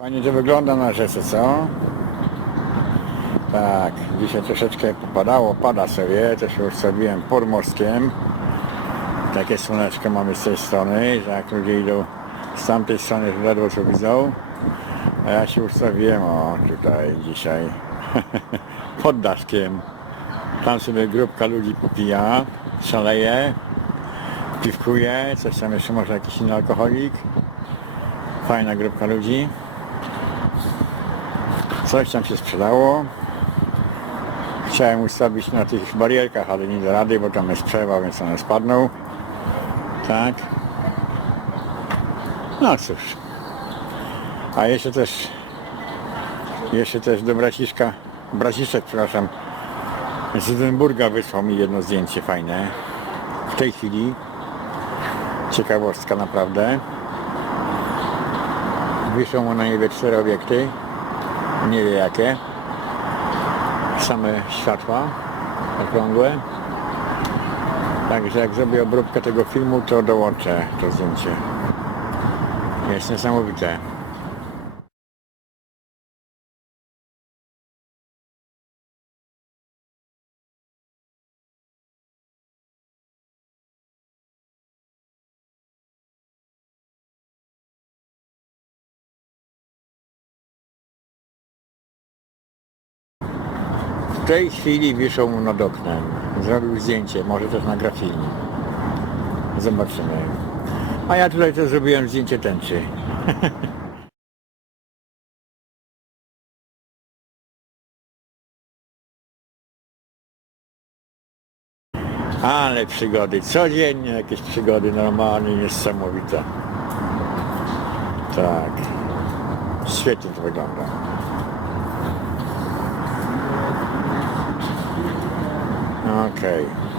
Fajnie to wygląda na rzece, co? Tak, dzisiaj troszeczkę popadało, pada sobie, to się ustawiłem pod mostkiem. Takie słoneczko mamy z tej strony, że jak ludzie idą z tamtej strony, to ledwo co widzą. A ja się ustawiłem, o tutaj dzisiaj, pod daszkiem. Tam sobie grupka ludzi popija, szaleje, piwkuje, coś tam jeszcze może jakiś inny alkoholik. Fajna grupka ludzi. Coś tam się sprzedało. Chciałem ustawić na tych barierkach, ale nie da rady, bo tam jest przewał, więc one spadną. Tak. No cóż. A jeszcze też jeszcze też do Braciszka, Braciszek, przepraszam, z Edynburga wysłał mi jedno zdjęcie fajne. W tej chwili. Ciekawostka naprawdę. Wiszą mu na niebie cztery obiekty. Nie wie jakie. Same światła okrągłe. Także jak zrobię obróbkę tego filmu, to dołączę to zdjęcie. Jest niesamowite. W tej chwili wiszą mu nad oknem. Zrobił zdjęcie, może też nagra film. Zobaczymy. A ja tutaj też zrobiłem zdjęcie tęczy. Ale przygody, codziennie jakieś przygody normalnie niesamowite. Tak. Świetnie to wygląda. Okay.